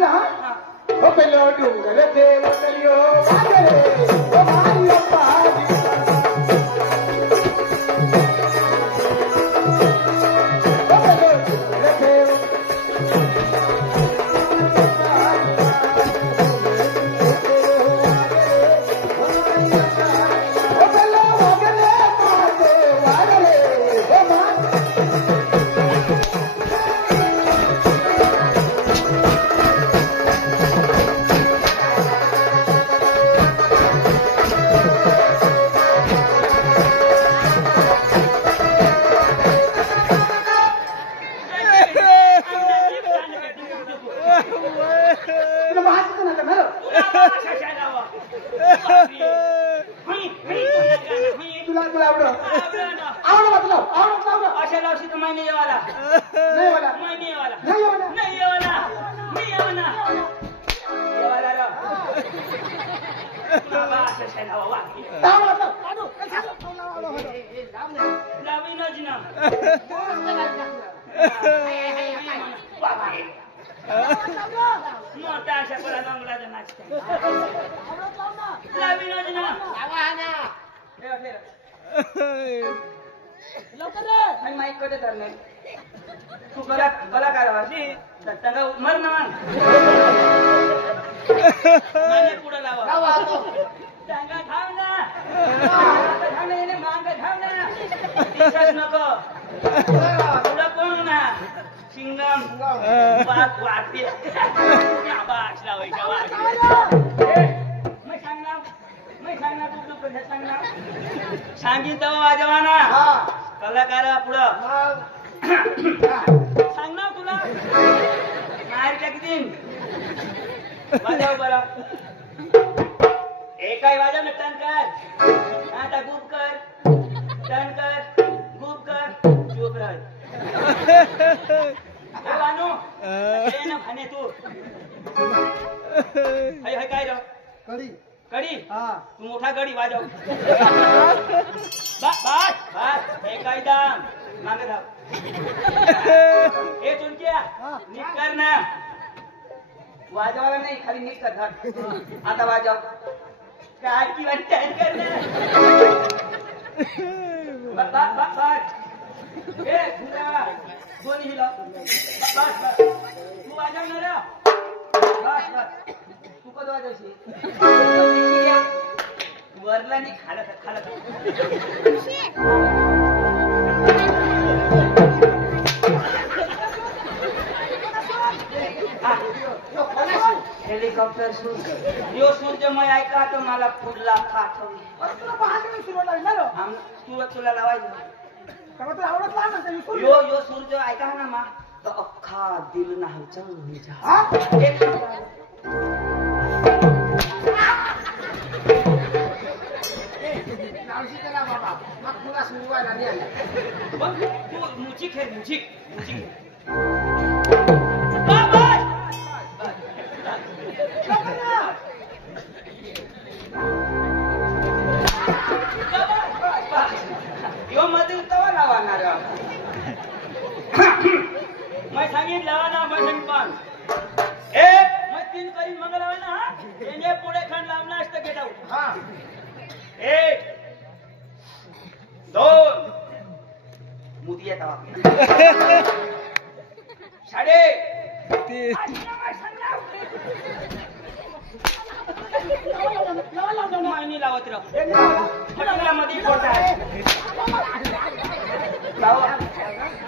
तुला हा ओ पेलो डोंगर ते वगलियो वागले ओ मारी अप्पा सांगितलं वाजवाना कलाकार पुढं सांग ना तुला मारच्या किती वाजव बरं एकाही वाजव ना टन कर आता गुप कर टन कर गुप कर चुप राह वानू ना भाने तू हाय काय रे कडी कडी तू मोठा गडी वाजव बस बस एकाही दाम मागे धाव ए चुनक्या नीट कर ना वाजवायला नाही खाली नीट कर धर आता वाजव काय की वाटते कर ना बस बस ए तुला दोन्ही हिला बस बस तू वाजव ना रे बस बस तू कधी वाजवशी वरला नाही खालत खालत हेलिकॉप्टर शूट यो सूर्य मैं ऐका तो मला पुढला खाठवली तुला लावायचं यो यो सूर्य ऐका ना मा तो अख्खा दिल ना तू मुचिक है मुचिक यो मधील तवा लावणार मैं सांगितलं लावा मैं पण ए मैं 3 करीन मग लावा ना येणे पुढे खंड लावला असतं गेट आउट हां 1 2 मुदिया तवा 3.5 मायनी लावत राव मध्ये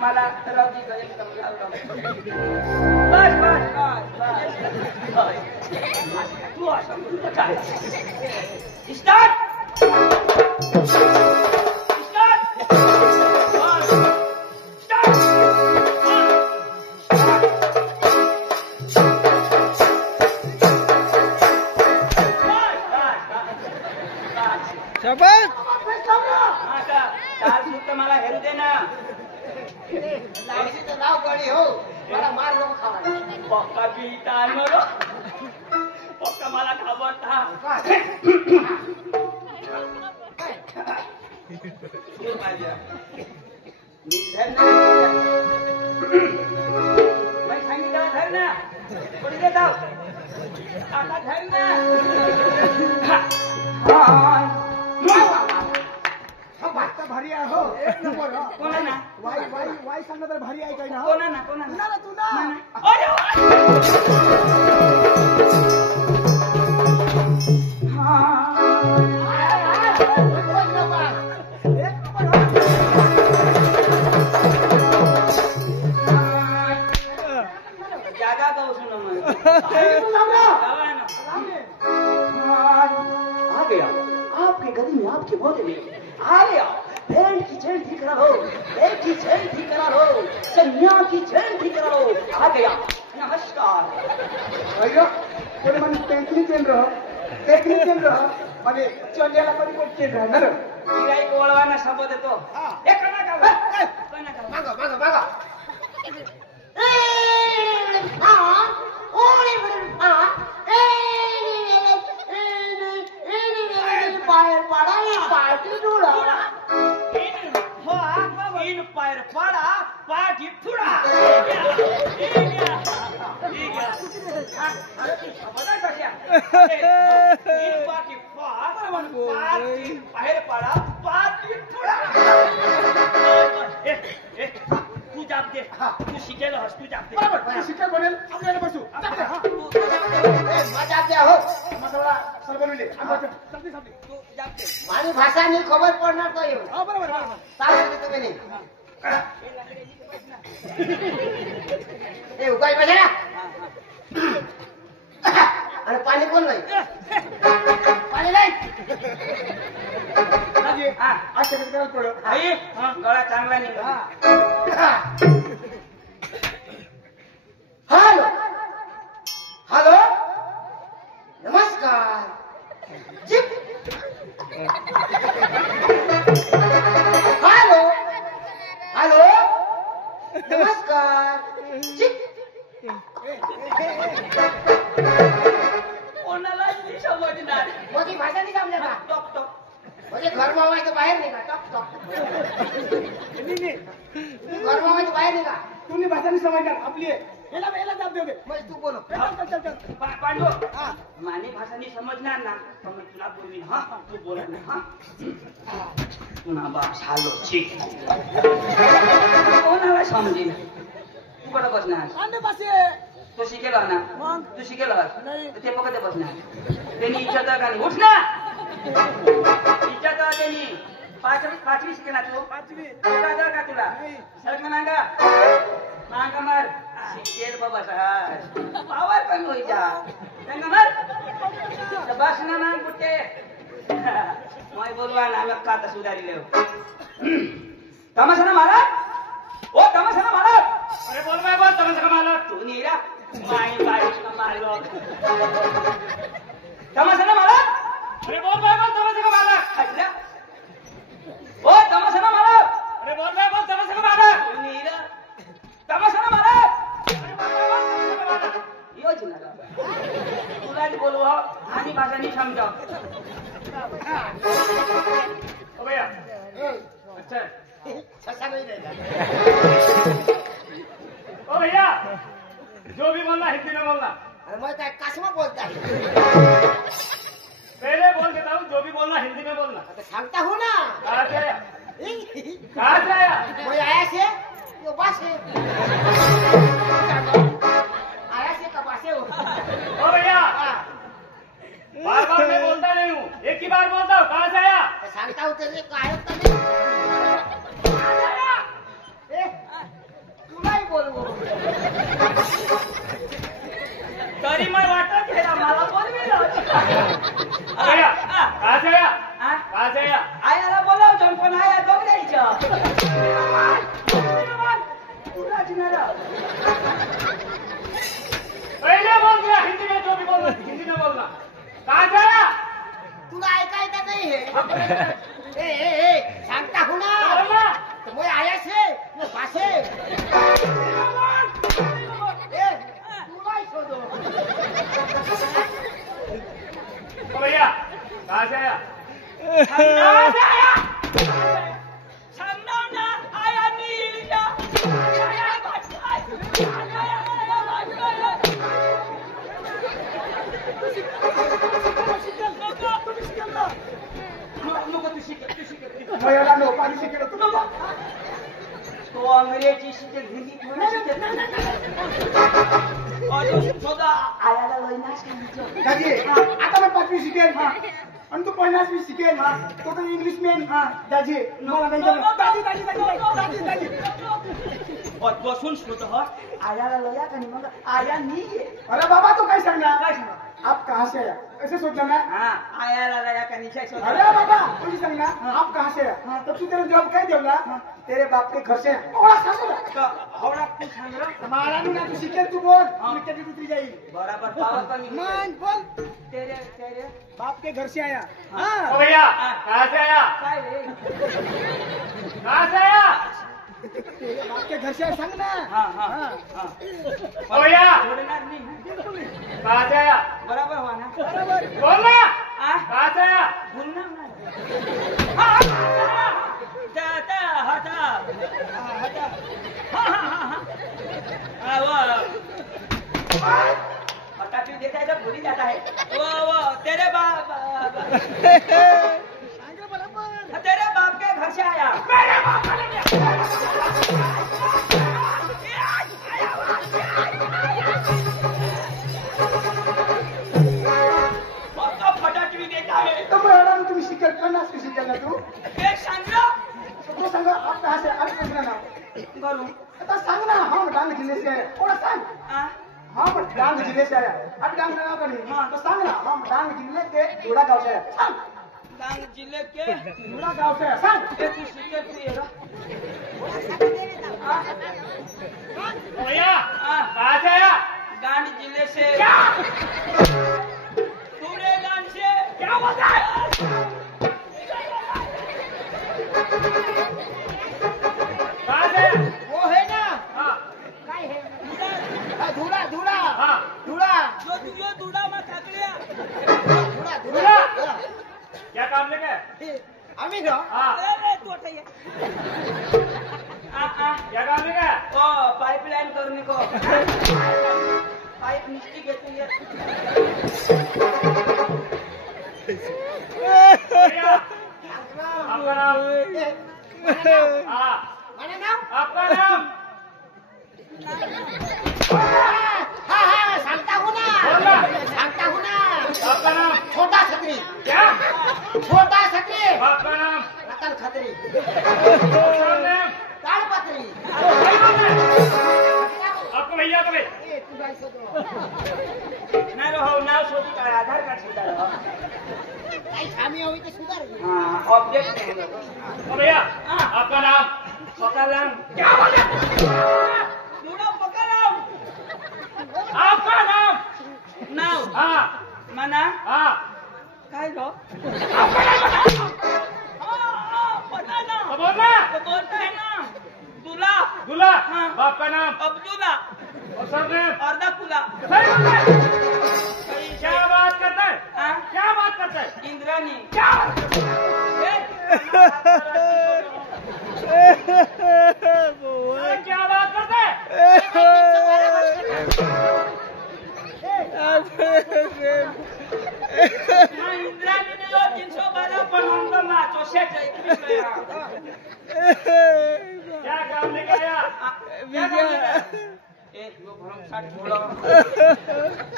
मला रावजी घरी बस बस बस तू असं स्टार्ट मला हेरू दे ना लावशीचं नाव गडी हो मला मार नको खावा पक्का बीता आणलो पक्का मला खावता सूर माझ्या नीट धर ना मैं सांगितलं धर ना पुढे घेत आहो. आता धर ना. वाटतं भारी आहे हो. एक नंबर हो. कोणा ना वाई सांगा तर भारी आहे काय ना. कोणा ना तू ना अरे वा. जागा पाऊस आ गया आपके गली में आपके मोहल्ले में आ गया. भेड़ की जयंती करा हो, भेड़ की जयंती करा हो, सन्या की जयंती करा हो. आ गया. नमस्कार. अय्यो कोणी म्हणून टेक्निक केंद्र म्हणजे चंद्याला कधी कोण केंद्र राहणार. गिराईक ओळवाना शब्द देतो. हे कोणा का मागा पायर पाडा पाठी फुडा. बाहेर पाडा पाठी फुडा. तू जाप दे. तू शिकेल हस. तू जाप दे. बरोबर शिकार बनेल आपल्याला बसू. मजाक द्या हो. मसाला सरबविले तू जाप दे. माझी भाषा नाही खबर पडणार तो येऊ. बरोबर सांगितलं तुम्ही नाही. ए उगाई बजा ना. आणि पाणी कोण नाही. पाणी नाही. अशा करायला पडलं. आई गळा चांगला निघा. हॅलो हॅलो नमस्कार. जिप हॅलो हॅलो नमस्कार. जिप कोणाला नाही समजणार. मोदी भाषा नाही जमल्या का. Talk talk. म्हणजे घर मावायचं बाहेर निघा. Talk talk. घर मावायचं बाहेर निघा. तुम्ही भाषाने समजणार आपली याला जाप देऊ दे. म्हणजे तू बोलो. चल पांडू माने भाषानी समजणार ना. पण मी तुला बोलवीन. हा तू बोलत नाही. हा पुन्हा बाप झालो. ठीक कोणाला समजेल. तू कुठं बसणार. तो शिकेल ना. तू शिकेल ते बघत बसणार. त्यांनी इच्छा का नाही. उठ ना. इच्छा त्यांनी पाचवी शिकेल ना. तू का तुला सगळं नांगा मांगा मार. शिकेल बाबा पावर पण होईचा. बस ना ना कुठे मैं बोलवा ना लक्का आता सुधारिले. तमाशा ना मला. ओ तमाशा ना मला. अरे बोल बाय बोल. तमाशा का मला. तू नीरा माई बाईश ना मारलो. तमाशा ना मला. अरे बोल बाय बोल. तमाशा का मला. खायला. ओ तमाशा ना मला. अरे बोल बाय बोल. तमाशा का मला. तू नीरा तमाशा ना मला. योजना तुला बोलवा आणि भाषानी समजाव. भैया अच्छा छसा नहीं रहेगा. ओ भैया जो भी बोलना हिंदी में बोलना. अरे मैं क्या कसमा बोलता है. पहले बोल देता हूँ. जो भी बोलना हिंदी में बोलना. तो सांगता हूँ ना. कहाँ से आया. कहाँ से आया. मैं आया से यो बस है. आया से कब से हो. ओ भैया बार बार मैं बोलता नहीं हूँ. एक ही बार बोलता हूँ. कहाँ से आया. तो सांगता हूँ तेरे काय होता नहीं. तू नहीं बोलवो. तरी मैं वाटत घेरा मला बोलवेल. भैया कहाँ से आया. कहाँ से आया. आयाला बोलाव जन पण आया जाऊन द्यायचं. तुला जिनारा पहले बोल दिया हिंदी में. जो भी बोलना हिंदी में बोलना. कहाँ से आया. तुला ऐकायचं नाही हे. ए सांगता हूँ ना. बोलना. तो मैं आया से यो पासे. तू नहीं शोधो. ओ भैया कहाँ से आया. कहाँ से आया. सांगणार ना. आया नीला. आया नको तू शिकेल मग याला लोकांनी शिकेल तू नको. तो अंग्रेजी शिकेल हिंदी थोडं शिकेल और स्वतः आयाला लयनाच का दाजी आता मैं 5वी शिकेल आणि तू 50वी शिकेल तो तर इंग्लिश मॅन दाजी मला नाही जमत. दाजी दाजी दाजी दाजी दाजी और बसून स्वतः आयाला लया का मग आया नहीं है. अरे बाबा तू काय सांगणार काय सांगा आप कहाँ से आया ऐसे सोचना ना. हाँ आयाला लया का नीचे अरे बाबा तुझी सांगना आप कहाँ से आया तो तू तेरे जवाब काय देवला तेरे बाप के घर से ओळा सांगू हवडा तू सांग रहा मारा ना तू शिकेल तू बोल मी कधी उतरी जाईल. बराबर पावर का नहीं मान बोल तेरे बाप के घर से आया. ओ भैया कहाँ से आया? काय रे कहाँ से आया? तेरे बाप के घर से आया सांग ना. हाँ ओ भैया बोलणार नहीं कहाँ से आया? बराबर हुआ ना बरोबर बोलना हाँ कहाँ से आया? बोलना ना हटा हटा हाँ वो हटा क्यों देता है तो भूल ही जाता है वो तेरे बाप तेरे बाप के घर से आया. मेरे बाप का नहीं फटाक भी देता है. तो बड़ा तुम्ही शिकेल 50वी शिकेल ना तू एक सांग तो सांग आप कहाँ से अरे कसं नाव बोलूं आता सांग ना हम डांग जिले से आया ओळा सांग हम डांग जिले से आया अब डांग नाव का नहीं तो सांग ना हम डांग जिले के जोड़ा गांव से आया सांग. डांग जिले के जोड़ा गांव से आया सांग. ये तू शिके तू ये रा ओ भैया कहाँ से आया? गांड जिले से क्या? पूरे गांड से क्या होता है कहाँ से? वो है ना हाँ काय है धुळा धुळा हाँ धुळा जो तू ये दूड़ा में काकड़िया धुळा धुळा? धुळा क्या काम लेके? आम्ही ना हाँ अरे तू उठाइए क्या काम लेके? ओ पाइपलाइन करने को पाइप मिट्टी के तू ये भैया आपका नाम? हाँ मला नाव आपका नाम? हा सांगता हो ना बोला. सांगता हो ना आपका नाम? छोटा छत्री क्या? छोटा छत्री आपका नाम? रतन खत्री आपका नाम? ताडपत्री आपको भैया को भी तू काय सगळं ना रहो नाव शोधी का आधार कार्ड सुधा रहो काही खामी हवी तर सुधार हाँ ऑब्जेक्ट नहीं ओ भैया आपका नाम? पकड़म क्या बोले? दूड़ा पकड़म आपका नाम? नाव हाँ मना हाँ काय रो आपका नाम पता ना तो बोलना. तो बोलता है ना दूल्हा दूल्हा? हाँ. बाप का नाम? अब्दुल्ला और सरनेम? अर्धा कुला सही बोल रहे. क्या बात करते हैं? हाँ? क्या बात करते हैं? इंद्रानी क्या? क्या बात करते हैं? हाँ, इंद्रानी ने लो 312 पण हम तो नाचो से क्या काम लेके आया? एक वो भरम साठ बोलो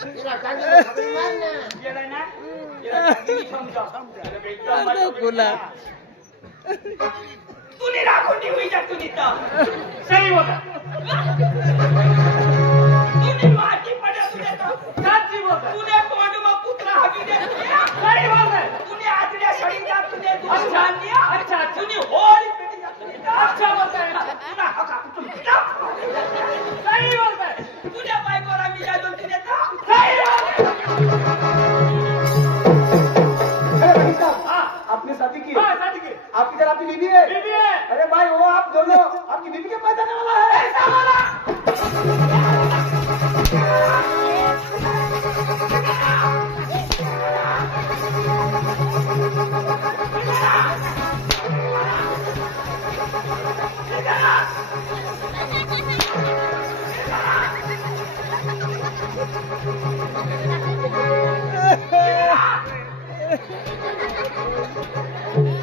तिला चांगलं खबर मार ना ये रहा ना ये नहीं समझो एकदम कुला तूने राखुंडी हुई जा तू नीता सही बोला. तूने माटी पड़ा तूने तो सच्ची बोलता है. तूने तोंड में पुतला हवी दे सही बोलता है. तूने आदल्या सड़ी जा तूने दूध अच्छा. छान लिया अच्छा. तूने होली पेटी जा तूने अच्छा बोलता है. तूने हका तुम सही बोलता है. तूने बाई बोला मिला दो तूने तो सही बोलता है. अरे भाई साहब हाँ आपने शादी की हाँ शादी की. आपकी तरह आपकी बीवी है. बीबी है. अरे भाई वो आप दोनों आपकी बीवी के पास जाने वाला है. ऐसा बोला.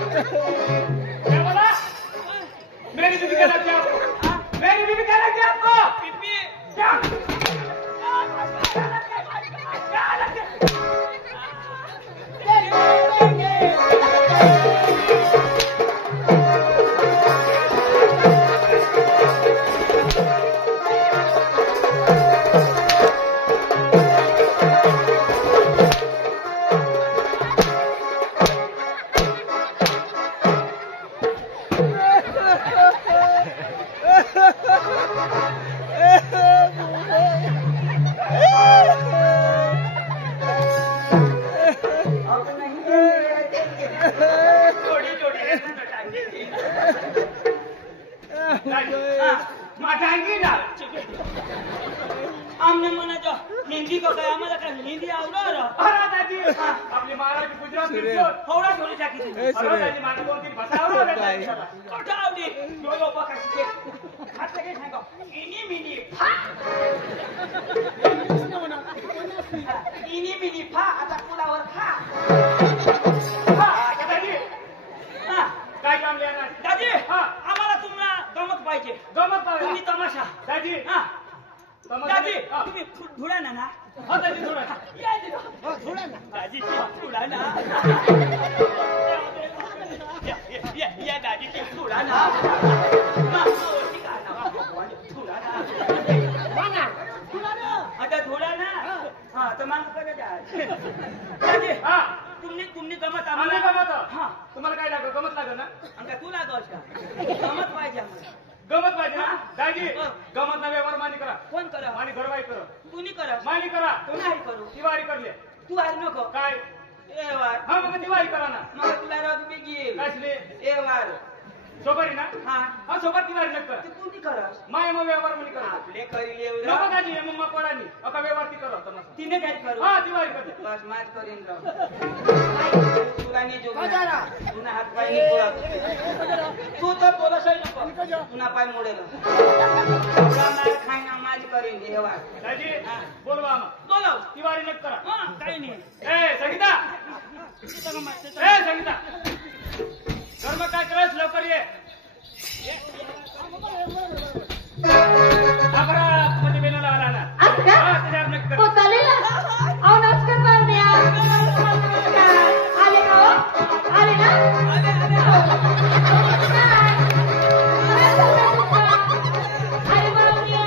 क्या बोला? मेरी बीवी क्या लगती है आपको? मेरी बीवी क्या लगती है आपको? बीबी क्या? अब नहीं थोडी थोडी माठांगी ना आमने म्हणायचं हिंदी का काय आम्हाला काय हिंदी आवडणार अरे दादी आपली महाराज गुजरात थोडा थोडी टाकी दादी माझी 2-3 भाषा आवडतात कोठा आवडी यो यो बघा शिके खाते काय सांगा इनी मिनी इनी मिनी फा आता पुलावर खा दादी हा काय काम लिहायला दादी हा. आम्हाला तुम्हाला गमत पाहिजे गमत पाहिजे. तुम्ही तमाशा दादी हा तमाशा दादी हा. तुम्ही धुळा ना ना हा दादी थोडं या धुळा ना दाजी धुळा ना या दाजी धुळा ना आता धुळा ना हा तर माणूस कडे दादी हा तुम्ही गमत आम्हाला आम्हाला गमत हा तुम्हाला काय लागलं गमत लागलं ना अंका तू लागवस का गमत पाहिजे आम्हाला गमत पाहिजे ना दादी हा. गमत ना व्यवहार मानी करा कोण करा मानी घरवाई करा तुम्ही करा मानी करा तू नाही करू दिवाळी करले तू आहे नको काय ए वार हा मग दिवाळी करा ना मग तुला रग बिगील कसले ए वार सोबरी ना हा हा सोबत दिवाळी नक करा तू कोणती करा माय मग व्यवहार मानी करा आपले करील नको एवढं दादी मम्मा पडानी अका व्यवहार ती करा तमाशा तिने काय करू हा दिवाळी करते बस माझ करीन राव तुला नाही जो पुन्हा हात पाय नाही पुरा तू तर बोलसही नको पुन्हा पाय मोडेल तुला मार खायना माझ करीन हे वार दादी बोलवा आम्हा बोलव दिवाळी नक करा हा काही नाही ए संगीता ए संगीता घर में काय करायचं लवकर ये आपरा म्हणजे बेनाला आला ना असं का? हा त्याच्यावर नक्की कर हो चालेल ना अहो नमस्कार पाहुण्या आले का हो आले ना अरे पाहुण्या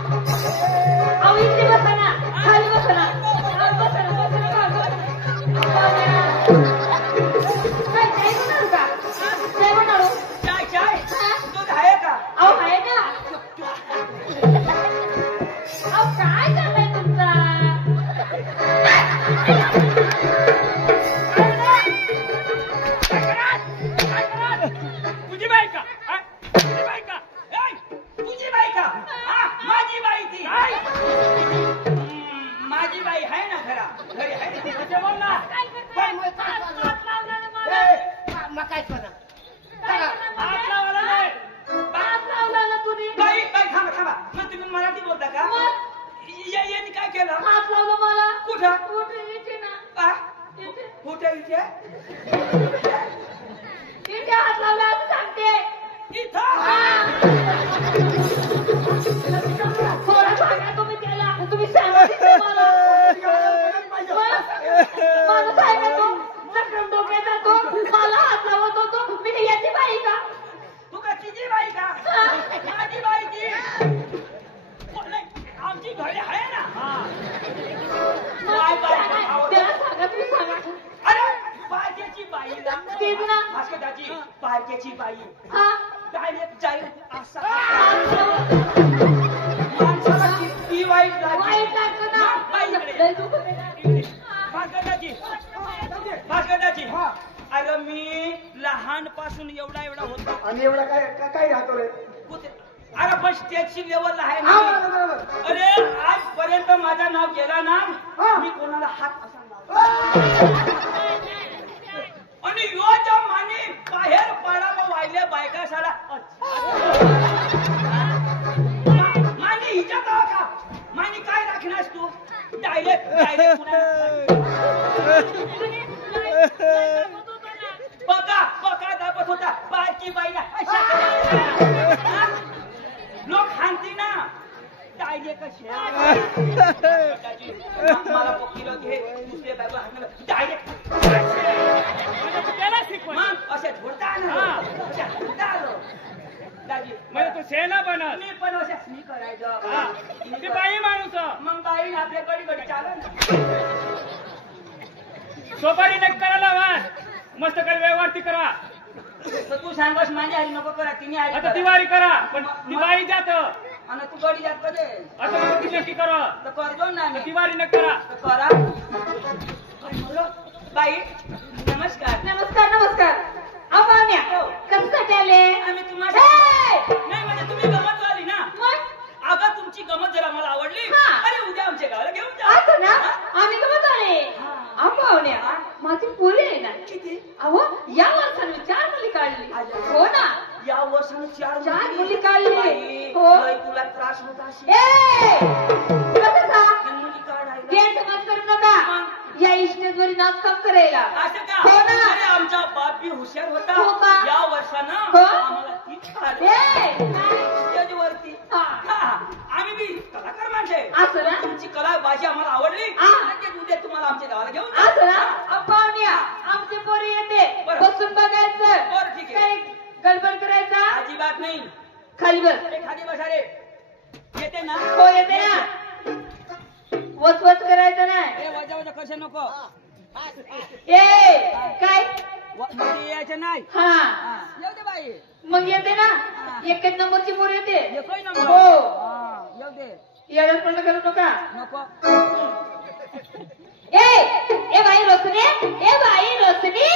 अहो इथे बसा ना खाली बसा ना बसा ना पाहुण्या काय काय बनवू का काय बनवू चाय चाय दूध आहे का अहो आहे का अहो काय चाललंय तुमचा तुझी बाई का हा? तुझी बाई का ए, तुझी बाई का हा, माझी बाई ती माझी बाई आहे ना घरी आहे ना म्हणजे बोल ना मग काय करा हात लावायला नाही हात लावला ना तुम्ही बाई बाई थांबा मग तुम्ही मराठी बोलता का यांनी काय केलं हात लावला मला कुठं कुठे इथे ना आ? इथे कुठे इथे इथे हात लावला असं सांगते इथं थोडा सांगा तुम्ही त्याला तुम्ही सांगा तिथे मला माणूस आहे का तो जखम डोक्याचा तो मला हात लावत होतो मी काय याची बाई का तू का तिची बाई का माझी बाई ती नाही, आमची घरी आहे ना बाय बाय त्याला सांगा तुम्ही सांगा अरे पारक्याची बाई तेच ना भास्करदाची पारक्याची बाई हा डायरेक्ट जाईल असा हात लावला. माणसाला किती वाईट लागली वाईट लागतं ना बाईकडे. लय दुखत आहे. भास्करदाची अरे मी लहानपासून एवढा होतो आणि एवढा काय राहतो रे अरे पण स्टेटची लेवलला आहे हा ना बरोबर बरोबर अरे आजपर्यंत माझं नाव गेला ना हा. मी कोणाला हात असा लावला आणि योच्या माने बाहेर पडायला वाहिले बायका साला माने हिच्या का माने काय राखणास तू डायरेक्ट बघा बघा दाबत होता बायकी बाईला लोक हानती ना डायगे कसे मला पोकिलो घे दुसरे बायको हाणलं डायरेक्ट मग असे झोडता ना असे झोडता आलो दाजी म्हणजे तू सेना बनत मी पण असे मी करायचं ती बाई माणूस मग बाई आपल्या गडी गडी चालत सोपारी नक्की करायला वा मस्त कर व्यवहारती करा तर तू सांगस माझी आई नको करा तिने आई आता दिवाळी करा पण दिवाळी जात आणि तू गडी जात कधी आता ती नक्की करा तर करतो ना मी दिवाळी नक्की करा तर करा बाई नमस्कार नमस्कार नमस्कार अपाण्या कशासाठी आले आम्ही तुम्हाला नाही म्हणजे तुम्ही गमत आली ना मग अगं तुमची गमत जरा मला आवडली हा. अरे उद्या आमच्या गावाला घेऊन जा असं ना आम्ही गमत आले अपावण्या माझी पोरी आहे ना किती अहो या वर्षाने 4 मुली काढली हो ना या वर्षाने 4 मुली काढली बाई, हो लय तुला त्रास होत असेल ए कसं सा मुली काढायला गैरसमज करू नका या स्टेजवरील नाच कम करायला असं का हो ना अरे आमचा बाप बी हुशार होता हो का? या वर्षानं हो? आम्हाला तीच काढली ए काय? स्टेजवरती हा. आम्ही बी कलाकार माणसं आहे. असं ना तुमची कला बाजी आम्हाला आवडली हा. लगेच उद्या तुम्हाला आमच्या गावाला घेऊन जा. असं ना अपावण्या आमची पोरी येते बरं. बसून बघायचं बरं, ठीक आहे. काही गडबड करायचा अजिबात नाही खाली बस खाली बसा रे येते ना हो येते ना वचवच करायचं नाही ए वजा वजा कशा नको ए काय मध्ये यायचं नाही हा येऊ दे बाई मग येते ना 1 नंबरची पोर येते येतोय ना हो येऊ दे येडपण करू नका नको ए बाई रोसने ए बाई रोसने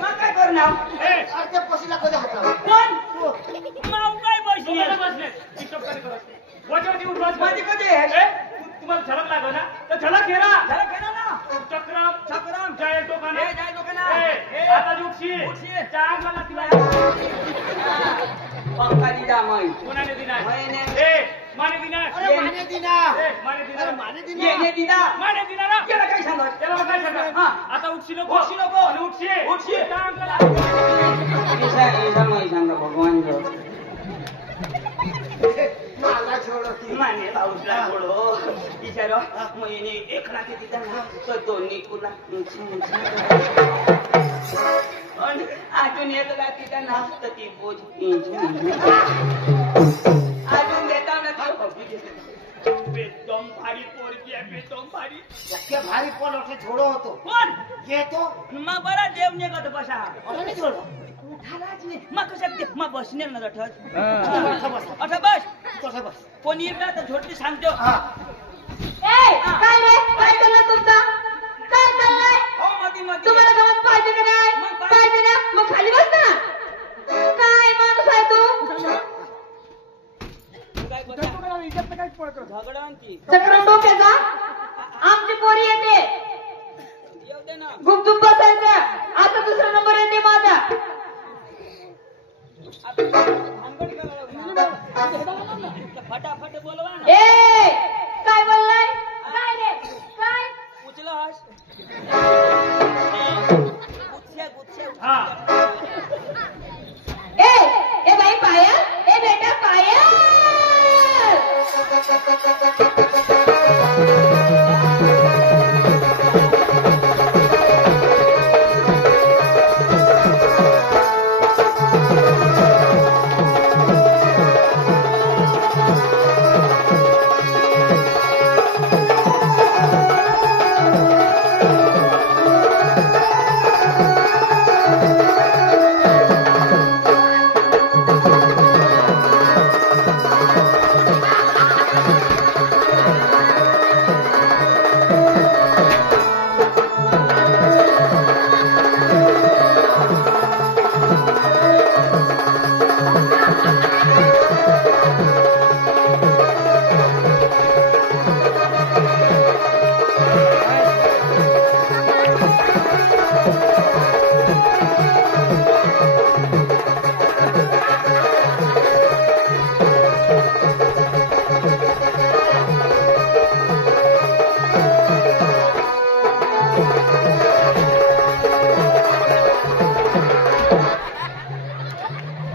मग काय करणार अर्ध्या पशीला कधी हात लावला? कोण माऊ काय बसली तुम्हाला बसले हिशोब कधी करत वरच्यावरती उभं बस. मध्ये कधी आहे? तुम्हाला झलक लागलं ना तर झलक घेरा झालं केलं ना चक्रम चक्रम जय टोकाना ए, जय टोकाना. ए, आता उठशी उठशी. चांग मला तिला पंखा दिदा माई कोणाने दिनाय महिने. माने दिनाय अरे माने दिना माने दिनाय माने दिना ये दिदा माने दिना ना त्याला काय सांगत त्याला काय सांगा हा. आता उठशी नको उठशी नको. आणि उठशी उठशी. चांग मला ऐसा माई सांगा भगवान जो मला छोडती माने लावला बोलो विचारो महिने एक रात्री तिथं ना तर दोन्ही कुला आणि अजून एक रात्री तिथं ना तर ती बोज अजून देता ना बेदम भारी पोरगी आहे बेदम भारी इतके भारी पण ओठे छोडो होतो कोण येतो मग बरा देव निघत बसा मला नाही छोडो उठालाच नाही मग कशात ते मग बसणार ना रठत बस आता बस तसं बस कोणी येईल ना तर झोटली सांगतो हा ए काय रे काय चाललंय तुमचं काय चाललंय हो मध्ये मध्ये तुम्हाला गमत पाहिजे का नाही मग पाहिजे. पाहिजे ना मग खाली बस ना काय माणूस आहे तू काय बसा झगडा आणखी चक्र डोक्याचा आमची पोरी येते येऊ दे ना गुपचूप बसायचं आता दुसरा नंबर येते माझा भानगड करायला फटाफट बोलवा ना ए काय बोललाय काय रे काय उचला हास गुच्छे गुच्छे हा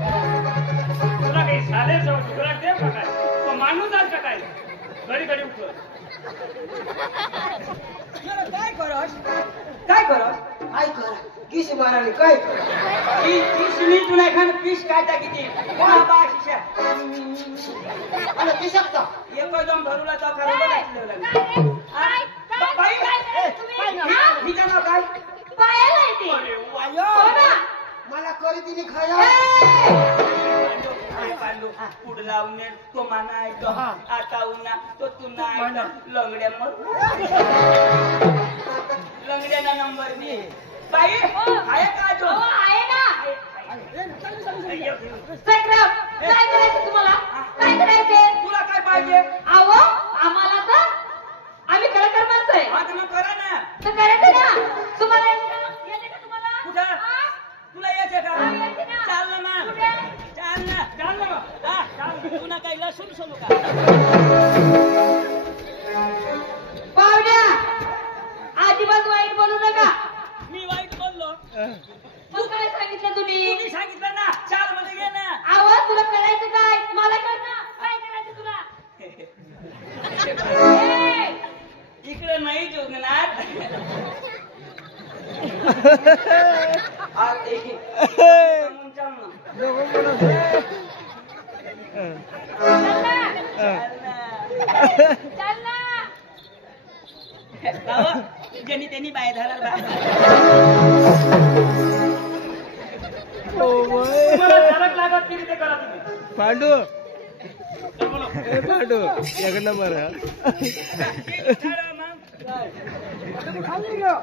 तुला काही साधे तुला ते का काय तो माणूस आज का काय घडी घडी उठलो काय करस काय करस काय करा किस माराने काय करा पीस मी तुला एखाद पीस काढता किती कोणा बा शिशा आणि ती शकता एकदम धरूला तो खरं बाई हिचं नाव काय पायाला येते अरे वा. हो ना मला करी तिने खाया पांडू पुढ लावून तो माना ऐकतो आता उन्हा तो तुन्हा ऐकतो लंगड्या मग लंगड्याना नंबर दे बाई आहे का तो हो आहे ना संग्राम काय करायचं तुम्हाला काय करायचे तुला काय पाहिजे अहो आम्हाला तर आम्ही कलाकार माणसं आहे आता मग करा ना तर करायचं ना तुम्हाला येते का तुम्हाला कुठं हा? तुला यायचं का हा, येते ना. चाल ना मग कुठे? चाल ना चाल ना मग. हा चाल तुला काही लसूण सोलू का पाहुण्या अजिबात वाईट बोलू नका मी वाईट बोललो तू काय सांगितलं तुम्ही तुम्ही सांगितलं ना चाल मध्ये घे ना आवाज तुला करायचं काय मला कर ना काय करायचं तुला ए, इकडे नाही जोगणार आज एक चाल ना चल ना ज्यांनी त्यांनी बाय धरायला तुम्हाला झलक लागत की ते करा तुम्ही पांडू चल बोलो. पांडू एक नंबर खाली ग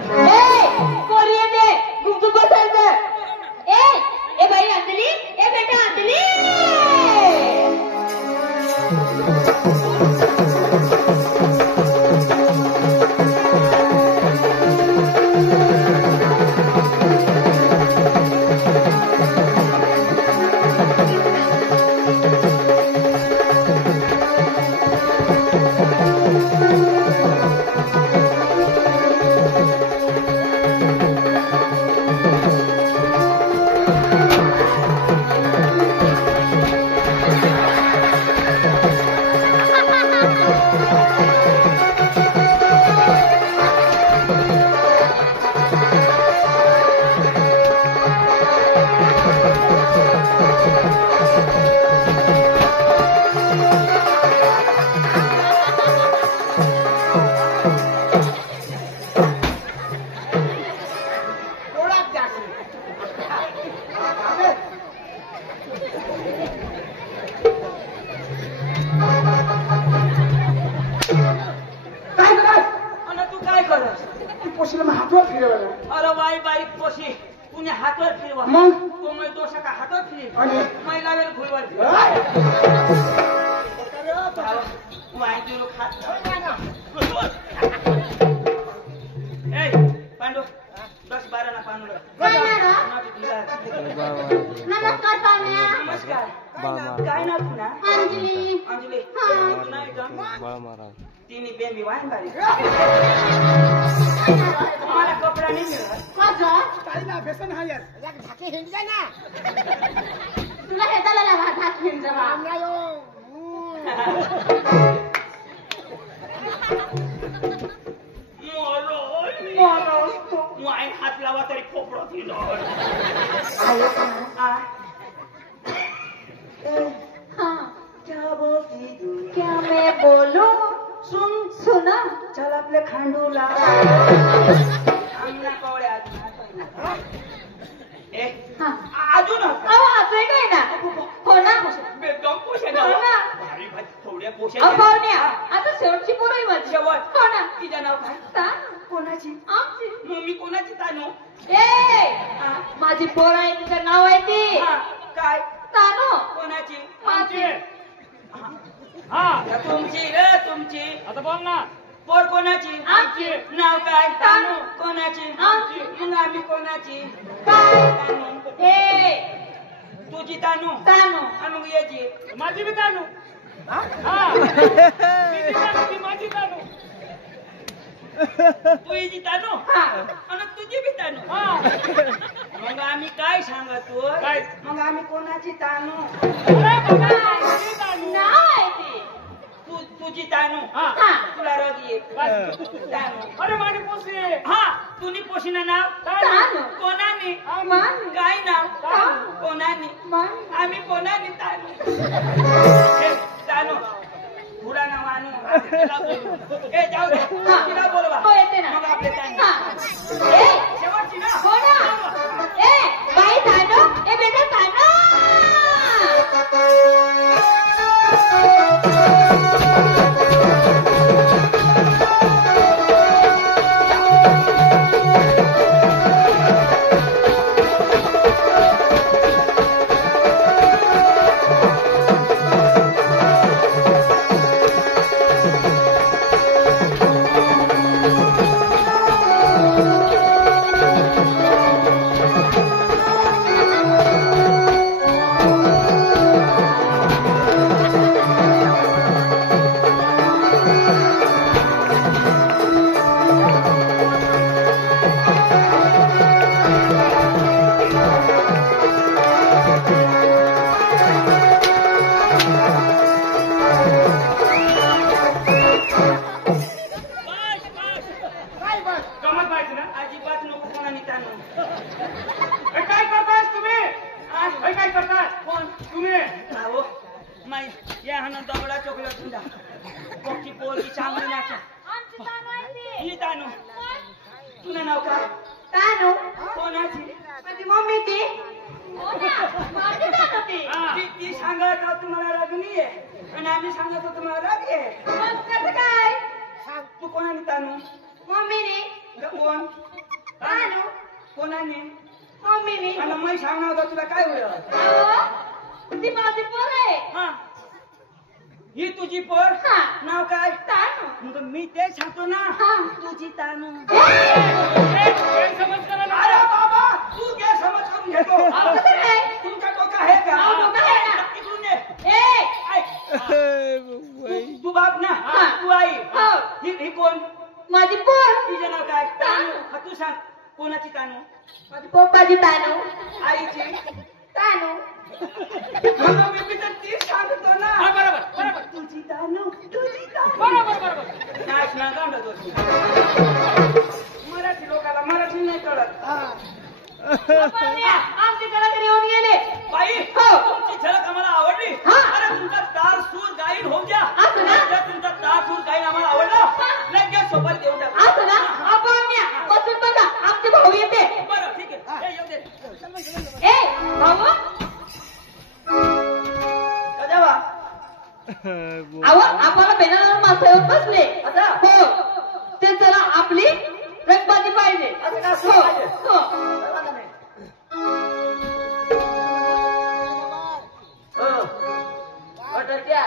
कोणी येते गुपचूप बसायचं ए बाई अंजली ए बेटा अंजली अरे बाई बारीक पोशी पुणे हातवर फिरवा मग? तो मैं दोषा का हातवर फिर आणि? महिला वेळ फुलवर वाईट लोक हात पांडू 10-12 ना पांडू नमस्कार पाहुण्या नमस्कार बाळा. काय ना तुला अंजली अंजली हा. तू नाही का बाळा महाराज तिने बेबी वाईन बारी तुम्हाला कपडा नाही मिळत माझं काही ना व्यसन हा यार झाके हिंड जा ना तुला हे झालं भात घेऊन जा वाईन हात लावा तरी खोपडं फिरलं हाँ क्या मैं बोलूं सुन सुना चल आपले खांडूला आमना कवड्या ए हाँ अजून अहो असं काय ना हो ना बेदम पोशे हो ना भारी भारी थोड्या पोशे अहो पाहुण्या आता शेवटची पोरं आहे माझी शेवट हो ना तिचं नाव काय तानू. कोणाची आमची मम्मी कोणाची तानू ए माझी पोर आहे तिचं नाव आहे ती हा, काय तानू कोणाची माझी हा हा. तुमची तुमची आता बोल ना. पोर कोणाची? आमची. नाव काय? तानू. कोणाची? आमची. मग आम्ही कोणाची? काय? तानू. हे तुझी तानू. तानू. आणि मग याची. माझी बी तानू. हा. ती तानू, ती माझी तानू. तुझी तानू. हा. आणि तुझी बी तानू. हा. मग आम्ही काय सांगतो? काय? मग आम्ही कोणाची तानू? अरे बाबा, माझी तानू. नाव आहे ते. तुझी तानू. हा. हा. तुला रोग ये. बस. तानू. अरे माझी पोसे. हा. तुनी पोशीनं नाव? तानू. कोणानी? मान. काय नाव? तानू. कोणानी? मान. आम्ही कोणानी तानू? हे, तानू. पुढा नाव आणू. ए जाऊ दे. तिला बोलवा. हो, येते ना. मग आपले तानू. हा. ए, शेवटची ना? हो ना. ए, बाई तानू. ए, बेटा तानू. गमत पाहिजे ना. अजिबात नको कोणानी तानू. ए, काय करताय तुम्ही? ए, काय करताय? कोण? तुम्ही. अहो, माई या हाना दगडा चोकला तुझा. पक्षी पोरगी चांगली नाचा. आमची तानू आहे ती. ही तानू. तुझं नाव काय? तानू. कोणाची? माझी मम्मीची. हो ना. माझी तानू ती. हा. ती सांगत होती तुम्हाला रगणी आहे आणि आम्ही सांगत होतो तुम्हाला राग आहे. मग कसं काय? तू कोणाने तानू? मम्मीने. कोण? तानू. कोणाने? मम्मीने. आणि मी सांगणार होता तुला काय होईल? अहो, ती माझी पोर आहे. हा. ही तुझी पोर? हा. नाव काय? तानू. मग मी तेच सांगतो ना. हा. तुझी तानू. ए, गैरसमज करा नका. अरे बाबा तू काय समज करून घेतो? कसं काय? तुमचा डोका आहे का? हा, डोका आहे ना. इकडून ये. ए, ऐक. तू बाप ना? हा. तू आई? हो. ही कोण? माझी पोर. तिचं नाव काय? तानू. हा, तू सांग कोणाची तानू? माझी पप्पाची तानू. आईची? तानू. मग मी तर तीच सांगतो ना. हा, बरोबर, बरोबर. तुझी तानू. तुझी तानू. बरोबर, बरोबर. नाच ना गाणं तो तू. मराठी लोकाला मराठी नाही कळत. आमची घराकडे येऊन गेले. बाई हो. तुमची झलक आम्हाला आवडली. हा. अरे तुमचा तार सूर गाईन होऊ द्या. असं ना? जर तुमचा तार सूर गाईन आम्हाला आवडलं लगेच सोबत देऊ टाका. असं ना? आपण बसून बघा. आमचे भाऊ येते. बरं ठीक आहे. ए, येऊ दे. ए, भाऊ. कजावा. अहो, आम्हाला बेनाला माणसावर बसले. आता? हो. ते चला आपली रंगबाजी पाहिजे. असं का हो. सूर पाहिजे? हो. हो. अटक्या.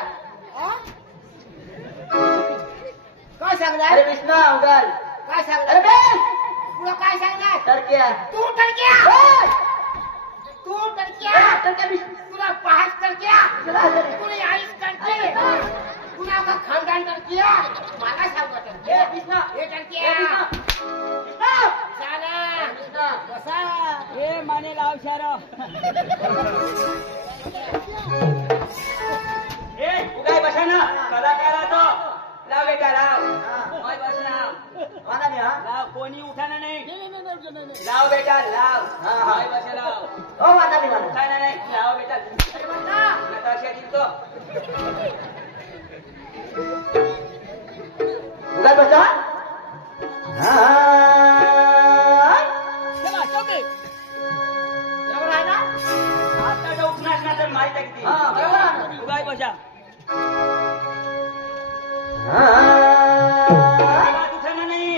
काय सांगणार? अरे विष्णा उगाल. काय सांगणार? अरे बेस. तुला काय सांगणार? टर्क्या. तू टरक्या. ए! तू टरक्या. टर्क्या विष्णू. तुला पाच टरक्या. तुला आईस टरके. तुला का खानदान टरक्या. मला सांगत. ए, विष्णा. हे ए, टरक्या. विष्णा. चला. विष्णा. बसा. ए माने लाव शारो. ए उगाय बसा ना. कलाकार तो. लाव बेटा लाव. ओय बस ना. लाव कोणी उठाना नाही. लाव बेटा लाव. ओय बस लाव. उठाना नाही. लाव बेटा. अरे बसा. नताशा दिसतो. उगाय बसा. चला चौके. बरोबर आहे ना? आता जो उठणार ना तर माहिती आहे किती. बरोबर आहे. उगाय बसा. अजिबात उठाना नाही.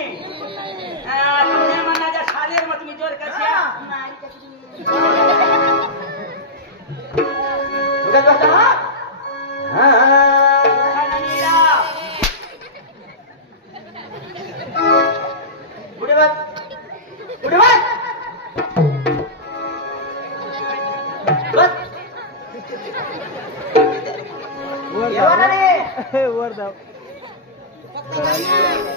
तुमच्या मनाच्या शालेर मग तुम्ही जोर कशा उठाना नाही. वर जाऊ फक्त गाणं.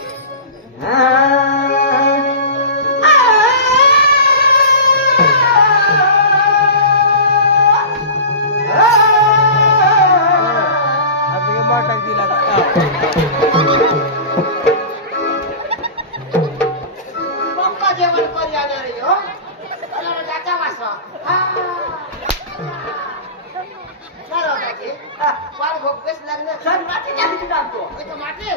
आता काय माटाक दिला का? पक्का जेवण करी आले रे हो. अरे जाता वासा. काय होता की? वार भोगेस लागले. सर माती टाकी टाकतो इथं माती.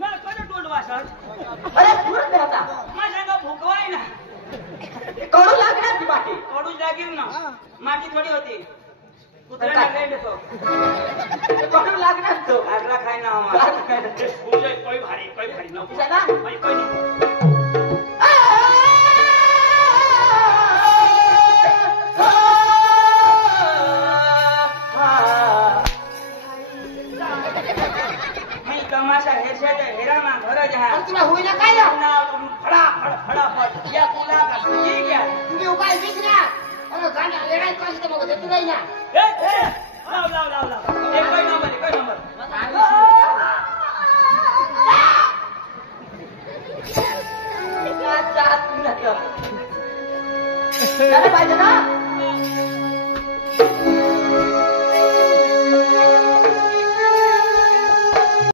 ना कोण तोंड वासर अरे पुरण होता माझ्या का भुकवाय ना कडू लागणार ती माती कडूच लागेल ना माती थोडी होती कुत्रा लागेल तो कडू लागणार तो आगला खाय ना आम्हाला कोई भारी नको चला. कोई नाही मी तमाशा हेरा मा घर जहा आणि तुला होईना काय या? फटाफट या तुला का तुझी घ्या तुम्ही उपाय दिसला. अरे गाणं लढाई कसं मग देत नाही ना. लाव एक